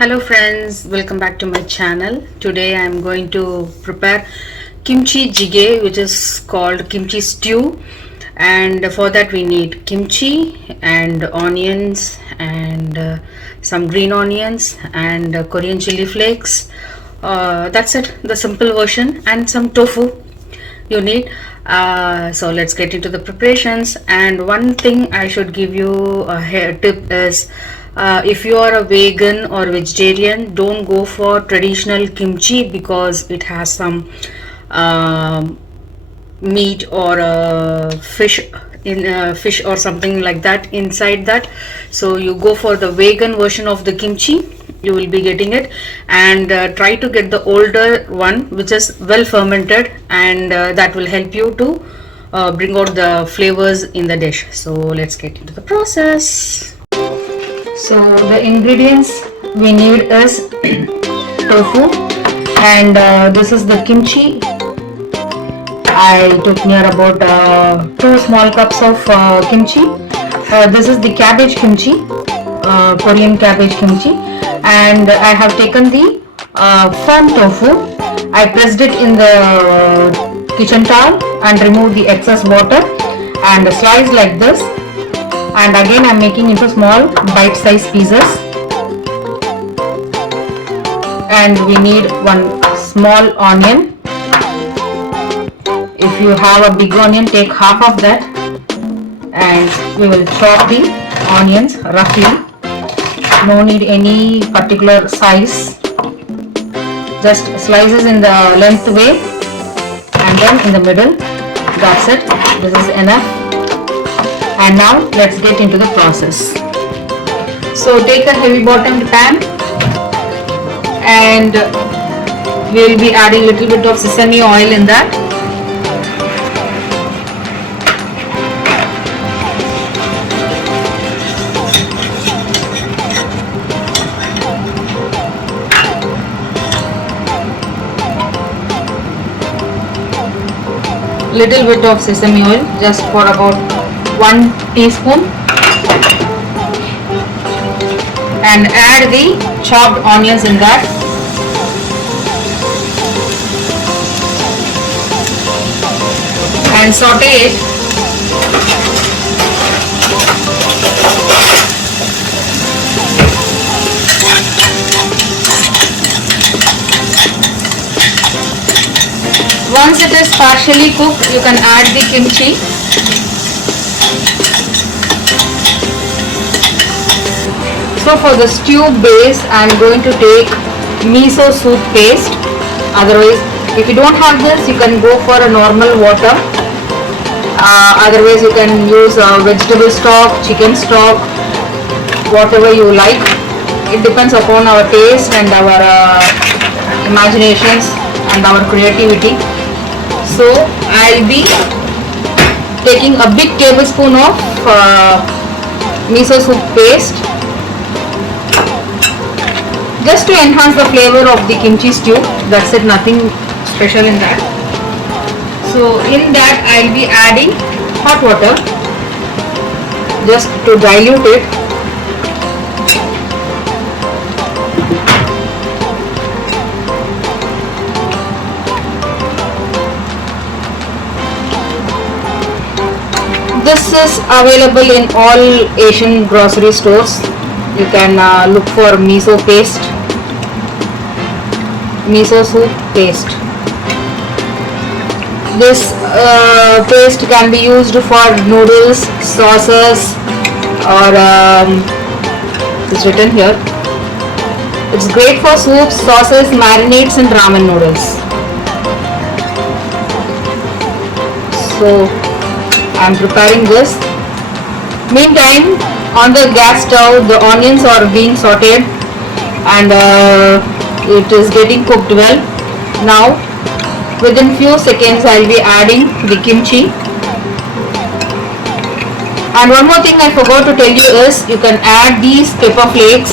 Hello friends, welcome back to my channel. Today I am going to prepare kimchi jjigae, which is called kimchi stew, and for that we need kimchi and onions and some green onions and Korean chili flakes. That's it, the simple version, and some tofu you need. So let's get into the preparations. And one thing I should give you a tip is, if you are a vegan or vegetarian, don't go for traditional kimchi because it has some meat or fish or something like that inside that. So you go for the vegan version of the kimchi, you will be getting it, and try to get the older one which is well fermented, and that will help you to bring out the flavors in the dish. So let's get into the process. So the ingredients we need is tofu, and this is the kimchi. I took near about 2 small cups of kimchi. This is the cabbage kimchi, Korean cabbage kimchi, and I have taken the firm tofu. I pressed it in the kitchen towel and removed the excess water and sliced like this. And again I am making into small bite-sized pieces, and we need one small onion. If you have a big onion, take half of that, and we will chop the onions roughly. No need any particular size, just slices in the length way and then in the middle. That's it, this is enough. And now let's get into the process. So take a heavy bottomed pan, and we will be adding little bit of sesame oil in that. Little bit of sesame oil, just for about 1 teaspoon, and add the chopped onions in that. And saute it. Once it is partially cooked, you can add the kimchi. So for the stew base, I am going to take miso soup paste. Otherwise, if you don't have this, you can go for a normal water. Otherwise, you can use vegetable stock, chicken stock, whatever you like. It depends upon our taste and our imaginations and our creativity. So I'll be taking a big tablespoon of miso soup paste, just to enhance the flavor of the kimchi stew. That's it, nothing special in that. So in that I'll be adding hot water just to dilute it. This is available in all Asian grocery stores. You can look for miso paste, miso soup paste. This paste can be used for noodles, sauces, or it's written here. It's great for soups, sauces, marinades, and ramen noodles. So I am preparing this. Meantime, on the gas stove, the onions are being sauteed, and it is getting cooked well. Now, within few seconds, I will be adding the kimchi. And one more thing I forgot to tell you is, you can add these pepper flakes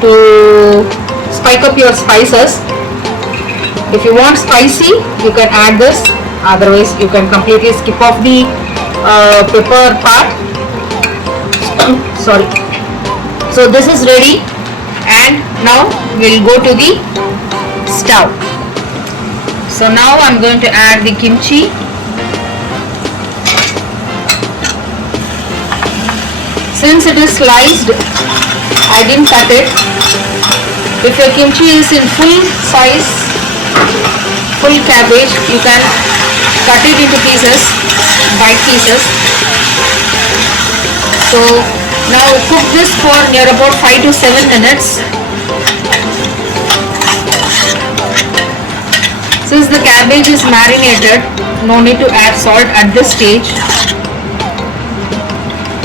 to spike up your spices. If you want spicy, you can add this. Otherwise, you can completely skip off the pepper part. Sorry. So this is ready, and Now we'll go to the stove. So now I'm going to add the kimchi. Since it is sliced, I didn't cut it. If your kimchi is in full size, full cabbage, you can cut it into pieces, bite pieces. So now cook this for near about 5 to 7 minutes. Since the cabbage is marinated, no need to add salt at this stage.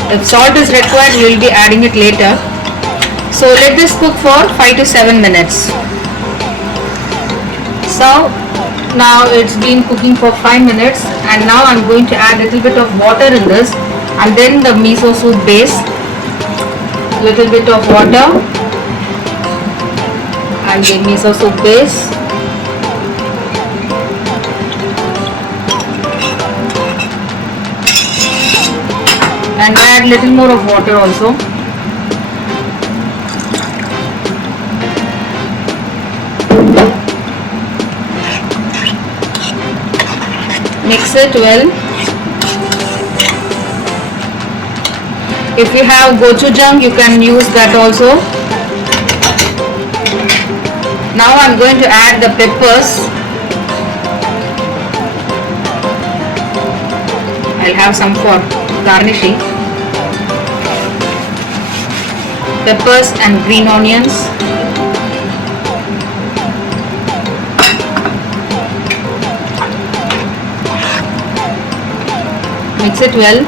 If salt is required, we will be adding it later. So let this cook for 5 to 7 minutes. So now it's been cooking for 5 minutes, and now I'm going to add a little bit of water in this, and then the miso soup base. Little bit of water and the miso soup base. And add little more of water also. Mix it well. If you have gochujang, you can use that also. Now I'm going to add the peppers. I'll have some for garnishing. Peppers and green onions. Mix it well.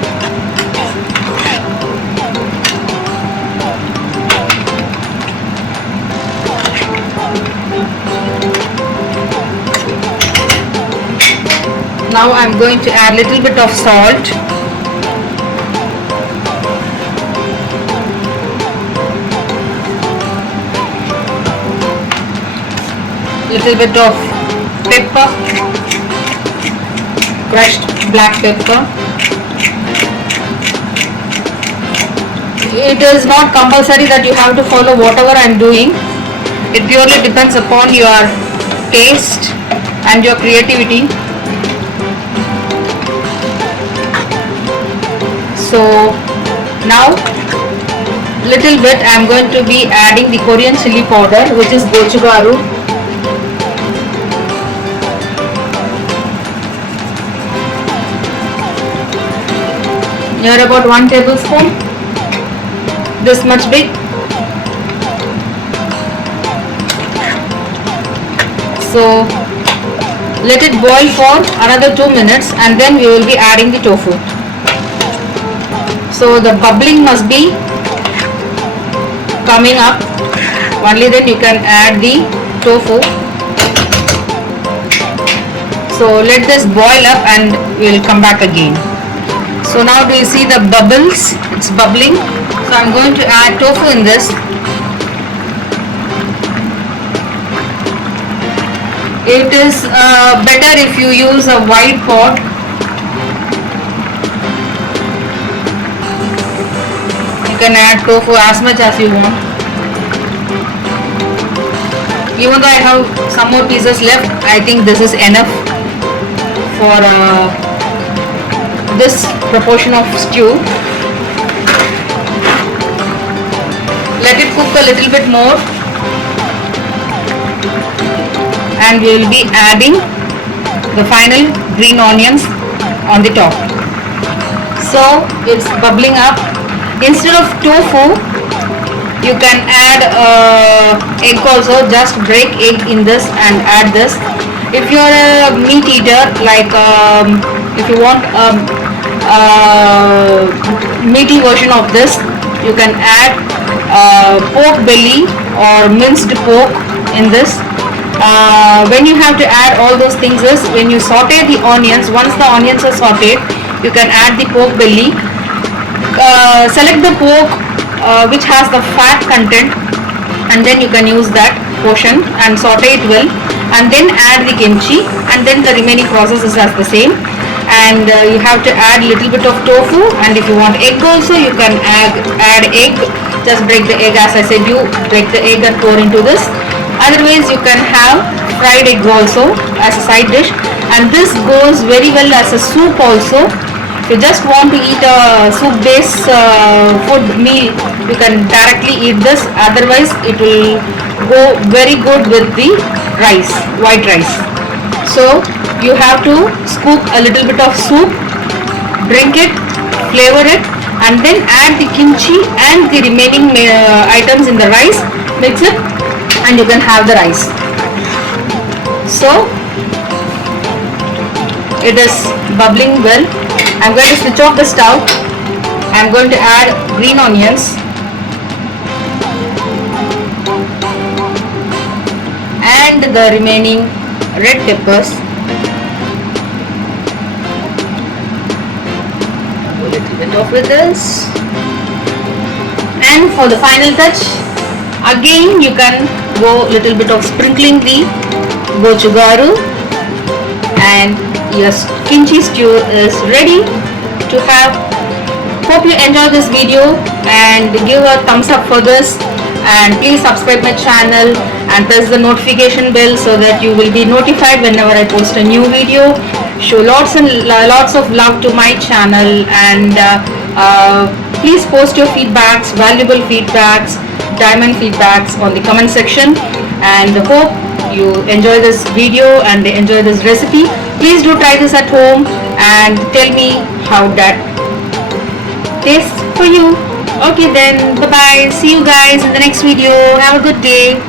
Now I'm going to add little bit of salt. Little bit of pepper, crushed black pepper. It is not compulsory that you have to follow whatever I am doing. It purely depends upon your taste and your creativity. So now little bit I am going to be adding the Korean chilli powder, which is Gochugaru. Near about 1 tablespoon, this much big. So let it boil for another 2 minutes, and then we will be adding the tofu. So the bubbling must be coming up, only then you can add the tofu. So let this boil up and we will come back again. So now do you see the bubbles? It's bubbling. So I'm going to add tofu in this. It is better if you use a wide pot. You can add tofu as much as you want. Even though I have some more pieces left, I think this is enough for this proportion of stew. Let it cook a little bit more, and we will be adding the final green onions on the top. So it's bubbling up. Instead of tofu, you can add egg also. Just break egg in this and add this. If you are a meat eater, like if you want meaty version of this, you can add pork belly or minced pork in this. When you have to add all those things is when you saute the onions. Once the onions are sauteed, you can add the pork belly. Select the pork which has the fat content, and then you can use that portion and saute it well, and then add the kimchi, and then the remaining process is as the same. And you have to add little bit of tofu, and if you want egg also, you can add egg just break the egg. As I said, you break the egg and pour into this. Otherwise you can have fried egg also as a side dish, and this goes very well as a soup also. If you just want to eat a soup based food meal, you can directly eat this. Otherwise it will go very good with the rice, white rice. So you have to scoop a little bit of soup, drink it, flavor it, and then add the kimchi and the remaining items in the rice, mix it, and you can have the rice. So it is bubbling well. I'm going to switch off the stove. I'm going to add green onions and the remaining red peppers. A little bit off with this. And for the final touch, again you can go little bit of sprinkling the Gochugaru, and your kimchi stew is ready to have. Hope you enjoy this video and give a thumbs up for this, and please subscribe my channel and press the notification bell so that you will be notified whenever I post a new video. Show lots and lots of love to my channel, and please post your feedbacks, valuable feedbacks, diamond feedbacks on the comment section, and hope you enjoy this video and enjoy this recipe. Please do try this at home and tell me how that tastes for you. Okay then, bye bye. See you guys in the next video. Have a good day.